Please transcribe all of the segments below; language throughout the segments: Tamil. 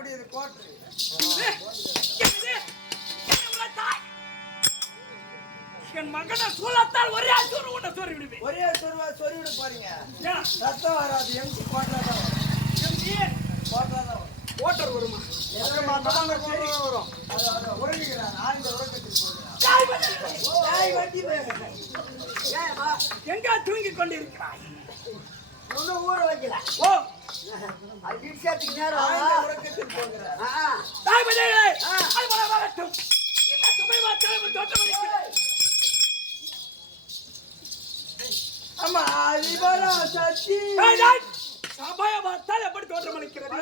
வரக்கூடியது கோட்டை. என் மகனை சூழத்தால் ஒரே சோறு உன்னை சொறி விடுவேன். ஒரே சொருவா சொறி விட போறீங்க. ரத்தம் வராது. எம்சி கோட்டை தான் வரும். எம்சி கோட்டை தான் வரும். கோட்டர் வருமா? வரும். உறங்குகிறார். ஆழ்ந்த உறக்கத்தில் போகிறார். எங்க தூங்கி கொண்டிருக்கிறாய்? ஒன்னும் ஊற வைக்கல. ஓ அடிச்சதுக்கு நேரம் ஆழ்ந்த உறக்கத்தில் போகிறார். தாய் பஜைகளே அது வரட்டும். இந்த சபைவா தலைவர் தோற்றமளிக்கிறது. ஆமா அதிபரா சக்தி சபையை பார்த்தால் எப்படி தோற்றமளிக்கிறது?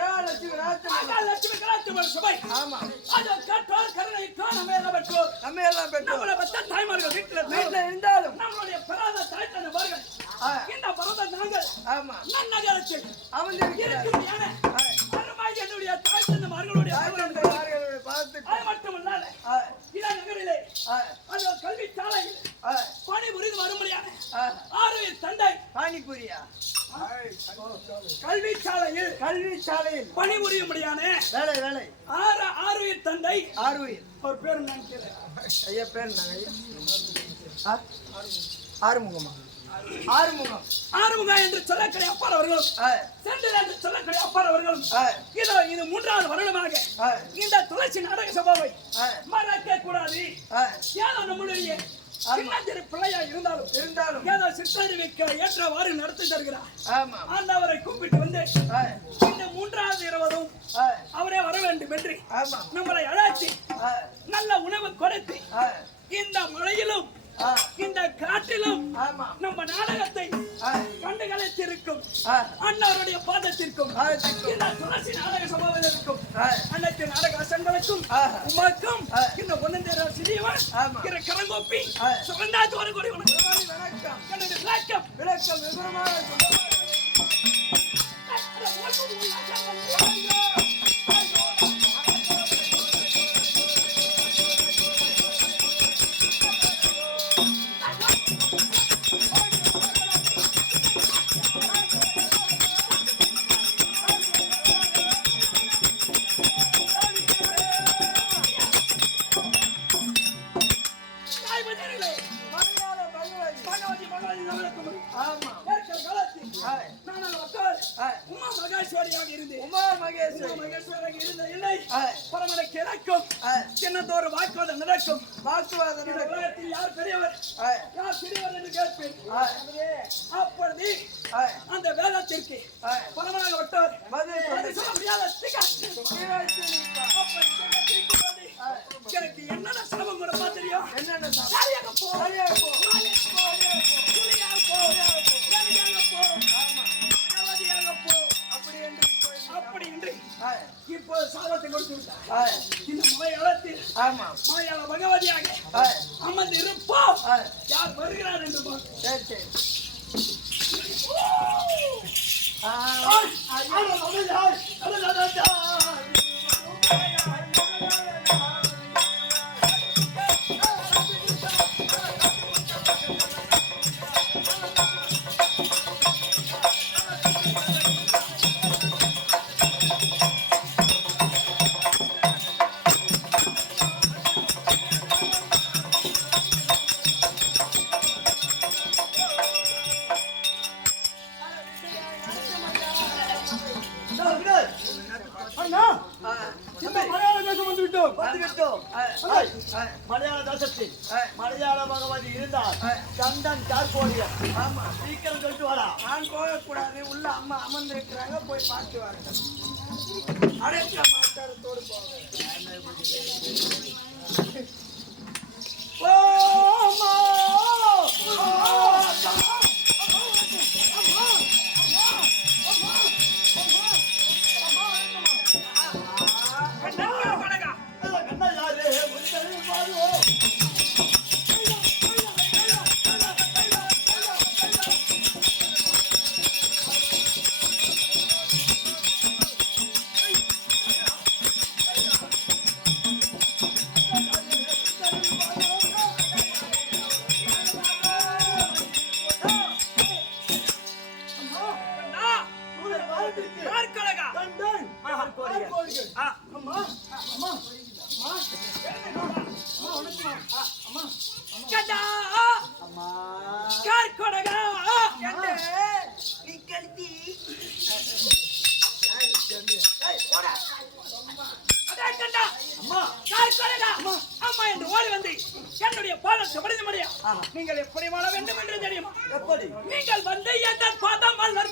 லட்சுமி கலாச்சார சபை. ஆமா அது கற்றோர் கருணைக்கோ நம்ம எல்லாம் பெற்றோர். நம்ம எல்லாம் பெற்றோர். நம்மளை பத்த தாய்மார்கள் வீட்டுல இருந்தாலும் நம்மளுடைய பிறந்த தாய்த்தனவர்கள் இந்த பிறந்த நாங்கள் ஆமா நன்னகரத்தில் அமர்ந்திருக்கிறார். அருமாய் என்னுடைய தாய்த்தனவர்களுடைய பார்த்து அது மட்டுமல்லாத இதே நகரிலே அந்த கல்வி சாலையில் பணிபுரிந்து வரும்படியான ஆறுவின் தந்தை பானிபூரியா கல்வி சாலையில் பணிபுரியும்படியான வேலை வேலை ஆறுவின் தந்தை ஆறுயிர் அவர் பேர் நினைக்கிறேன். ஐயா பேர் ஆறுமுகமா ஆறுமுகம் என்று சொல்லக்கூடிய அப்பார் அவர்களும் செந்தில் என்று சொல்லக்கூடிய அப்பார் அவர்களும் இது 3வது வருடமாக இந்த துளசி நாடக சபாவை மறக்க கூடாது. ஏதோ நம்முடைய சின்னஞ்சிறு பிள்ளையா இருந்தாலும் ஏதோ சிற்றறிவிக்க ஏற்றவாறு நடத்தி தருகிறார். அந்த அவரை கூப்பிட்டு வந்து இந்த 3வது இரவதும் அவரே வர வேண்டும் என்று நம்மளை அழைச்சி நல்ல உணவு கொடுத்து இந்த மழையிலும் இந்த காற்றிலும் நம்ம நாடகத்தை கண்டுகளித்திருக்கும் அண்ணாருடைய பாதத்திற்கும் இந்த துளசி நாடக சபாவில் இருக்கும் அனைத்து நாடக ஆசங்களுக்கும் உமக்கும் இந்த ஒன்னந்தேர சிறியவன் கரங்கோப்பி சுகந்தாத்து ஒரு கோடி வணக்கம். எனது விளக்கம் விவரமாக சின்னதொரு வாக்குவாதம் நடக்கும். உலகத்தில் யார் பெரியவர் என்று கேட்பேன். அப்பொழுது அந்த வேதத்திற்கு பரமாக விட்டவர் எனக்கு என்னென்ன சிரமம் கூட தெரியும். அப்படி என்று இப்போ சாபத்தை கொடுத்து விட்டார். இந்த மலையாளத்தில் மலையாள பகவதியாக அமர்ந்து இருப்போம். யார் வருகிறார் என்று மலையாள தேசத்தில் மலையாள பகவதி இருந்தால் சந்தன் சார்போடிய சீக்கிரம் சொல்லிட்டு வாடா. நான் போகக்கூடாது. உள்ள அம்மா அமர்ந்திருக்கிறாங்க. போய் பார்த்து வாங்க. அடைக்க மாட்டாரத்தோடு போங்க. இருக்கு. அம்மா அம்மா அம்மா அம்மா கண்டா அம்மா கார்கொடகா கண்டே நீ கழுத்தி போடா அதே கண்டா அம்மா கார்கொடகா அம்மா என்று ஓடி வந்து என்னுடைய பாதத்தை பறிந்து முடியா நீங்கள் எப்படி வாழ வேண்டும் என்று தெரியுமா எப்படி நீங்கள் வந்து எந்த பாதம் அல்ல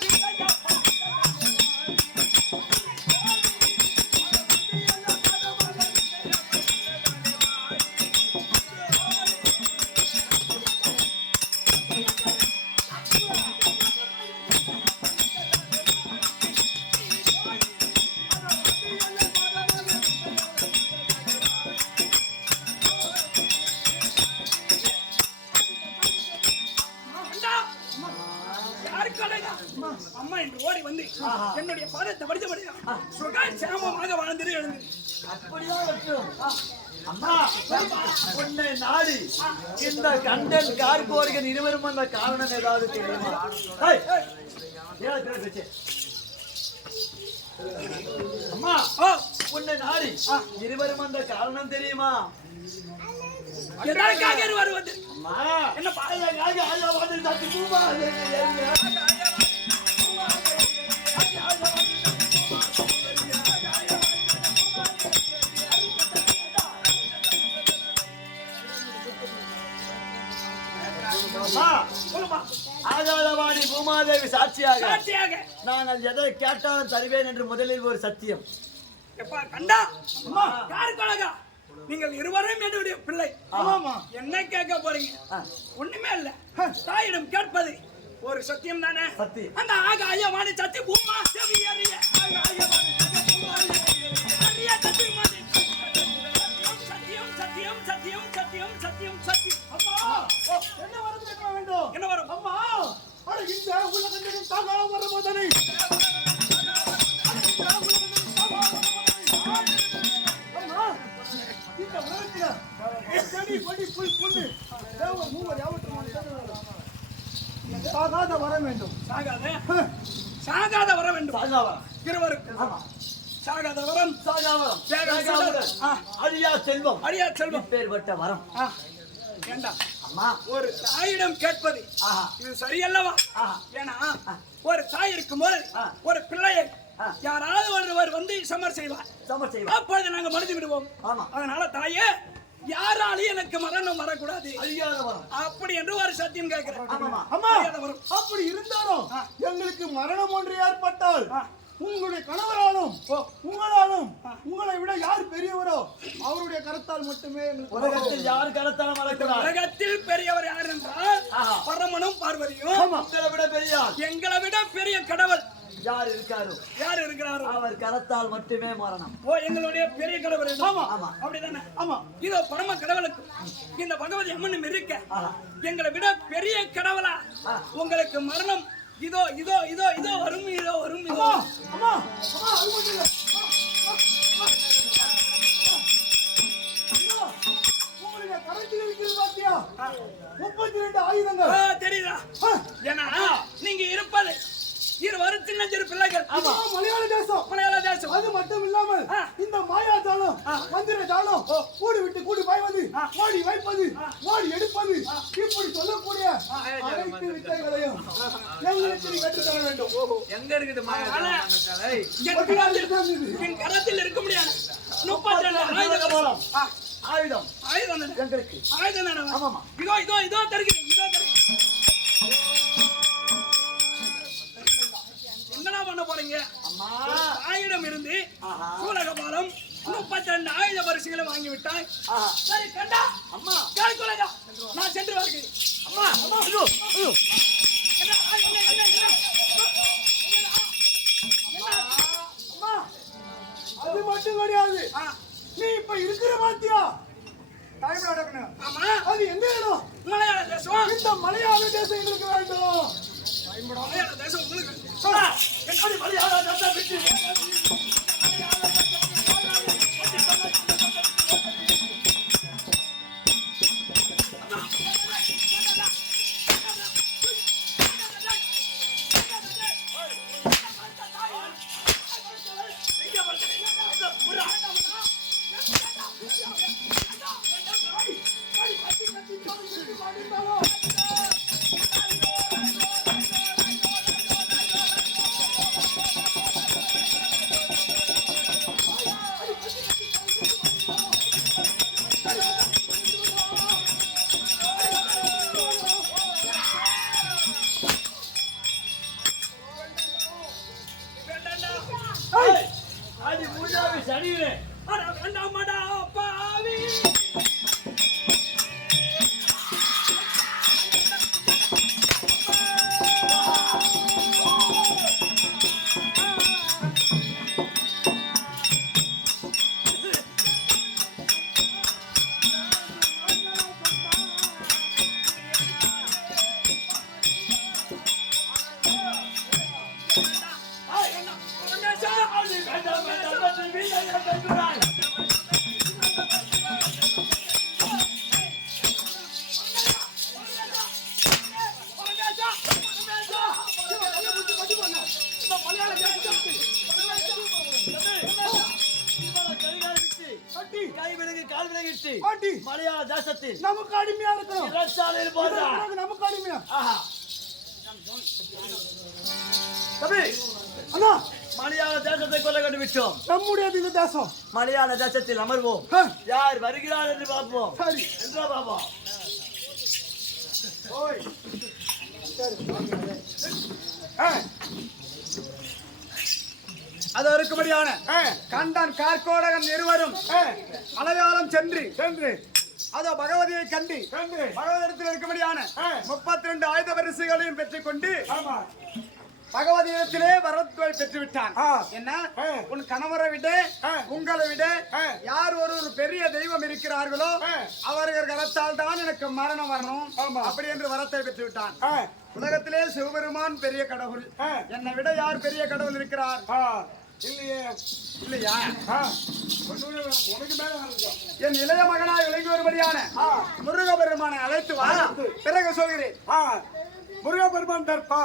அம்மா என்று ஓடி வந்து என்னுடைய பாதத்தை படித்து முடியா சுகாட்சாமமாக வாழ்ந்துட்டு எழுந்து அப்படிதான் வெட்டும். அம்மா உன்னை நாடி இந்த கண்டன் கார்கோரிகன் இருவரும் அந்த காரணம் ஏதாவது தெரியுமா? ஏய், ஏன் இப்படி பேச்சு? அம்மா உன்னை நாடி இருவரும் அந்த காரணம் தெரியுமா? எதற்காக வருவது அம்மா என்ன தட்டி பூமா ஆகாதவாணி பூமாதேவி சாட்சியாக நான் எதை கேட்டாலும் தருவேன் என்று முதலில் ஒரு சத்தியம். எப்பா கண்டா கார்கொடகா நீங்கள் இருவரும் என்னுடைய பிள்ளை என்ன கேட்க போறீங்க ஒண்ணுமே இல்ல தாயிடம் கேட்பது ஒரு சத்தியம் தானே சத்தியம். அந்த ஆகாயவாணி சத்தி பூமா தேவி அறிய சத்தியம் சத்தியம் சத்தியம் சத்தியம் சத்தியம் சத்தியம் அம்மா என்ன வரம் கேட்க வேண்டும்? என்ன வரும் அம்மா அட இந்த உலகத்தின் தகா வரமதனை அம்மா இந்த உலகத்துல செடி கொடி புல் புல்லு தேவர் மூவர் யாவற்றும் சாகாத வர வேண்டும். சாகாத வர வேண்டும் சாகாவரம் இருவருக்கும் சாகாத வரம் அழியா செல்வம் அழியா செல்வம் பேர்பட்ட வரம். ஏண்டா அம்மா ஒரு தாயிடம் கேட்பது இது சரியல்லவா? ஏன்னா ஒரு தாய் இருக்கும் போது ஒரு பிள்ளையை யாராவது ஒருவர் வந்து சமர் செய்வார் அப்பொழுது நாங்க மடிந்து விடுவோம். அதனால தாயே யாராலையும் எனக்கு மரணம் வரக்கூடாது அப்படி என்று ஒரு சத்தியம் கேட்கிறேன். அம்மா அப்படி இருந்தாலும் எங்களுக்கு மரணம் ஒன்று ஏற்பட்டால் உங்களுடைய கணவராலும் உங்களாலும் உங்களை விட யார் பெரியவரோ அவருடைய கரத்தால் மட்டுமே உலகத்தில் யார் கரத்தாலும் வளர்க்கிறார். உலகத்தில் பெரியவர் யார் என்றால் பரமனும் பார்வதியும் எங்களை விட பெரிய கடவுள் யார் இருக்காரோ யார் இருக்கிறாரோ அவர் கரத்தால் மட்டுமே மரணம். எங்களுடைய பெரிய கடவுள் அப்படிதானே? ஆமா. இதோ பரம கடவுளுக்கு இந்த பகவதி அம்மன் இருக்க எங்களை விட பெரிய கடவுளா உங்களுக்கு மரணம் இதோ இதோ இதோ இதோ வரும் இதோ வரும் இதோ. அம்மா அம்மா அது மட்டும் இல்ல உங்களுடைய கரத்தில் இருக்கிறது பாத்தியா 32 ஆயுதங்கள் தெரியுதா? ஏன்னா நீங்க இருப்பது இருவரும் சின்னஞ்சிறு பிள்ளைகள். மலையாள தேசம் அது மட்டும் இல்லாமல் இந்த மாயாஜாலம் மந்திர ஜாலம் கூடு விட்டு கூடு பாய்வது ஓடி வைப்பது ஓடி எடுப்பது இப்படி சொல்லக்கூடிய அனைத்து வித்தைகளையும் எங்களுக்கு நீ கற்றுத்தர வேண்டும். எங்க இருக்குது என் கரத்தில் இருக்க முடியாது 32 ஆயுதம் ஆயுதம் எங்களுக்கு ஆயுதம் இதோ இதோ இதோ தருகிறேன் இதோ தருகிறேன். என்னடா பண்ண போறீங்க? ஆயுதம் இருந்து சூலகபாலம் 32 ஆயுத வரிசைகளை வாங்கி விட்டாய். சரி கண்டா அம்மா கால்குலகா நான் சென்று வருகிறேன். அம்மா அம்மா ஐயோ ஐயோ அம்மா அது மட்டும் கிடையாது. நீ இப்ப இருக்கிற பாத்தியா அது எந்த இடம்? மலையாள தேசம். இந்த மலையாள தேசம் எங்களுக்கு வேண்டும். மலையாள தேசம் உங்களுக்கு மலையாள தேசம் விட்டு அடி மூணாவது சனியிலே அட வேண்டாமடா பாவி கை விலகி கால் விலகிட்டு பாட்டி மலையாள தேசத்தில் நமக்கு அடிமையா இருக்கணும் சிறைச்சாலையில் போடுறான். நமக்கு அடிமையா ஆஹா. தம்பி, அண்ணா மலையாள தேசத்தை கொள்ள கண்டு விட்டோம். நம்முடைய இந்த தேசம் மலையாள தேசத்தில் அமர்வோம். ஆ, யார் வருகிறார் என்று பார்ப்போம். சரி என்றா பாப்பா. ஓய் சரி ஆ. அது இருக்கும்படியான கண்டான் கார்கோடகன் இருவரும் மலையாளம் சென்று அதோ பகவதியை கண்டு பகவதிடத்தில் இருக்கும்படியான 32 ஆயுத பரிசுகளையும் பெற்றுக்கொண்டு பகவதியிடத்திலே வரத்தை பெற்று விட்டான். என்ன உன் கணவரை விட உங்களை விட யார் ஒரு பெரிய தெய்வம் இருக்கிறார்களோ அவர்கள் கரத்தால் தான் எனக்கு மரணம் வரணும் அப்படி என்று வரத்தை பெற்று விட்டான். உலகத்திலே சிவபெருமான் பெரிய கடவுள். என்னை விட யார் பெரிய கடவுள் இருக்கிறார்? இல்லையா? என் இளைய மகனாய் விளங்கி வரும்படியான முருகபெருமானை அழைத்து வா, பிறகு சொல்கிறேன். முருகபெருமான் தர்ப்பா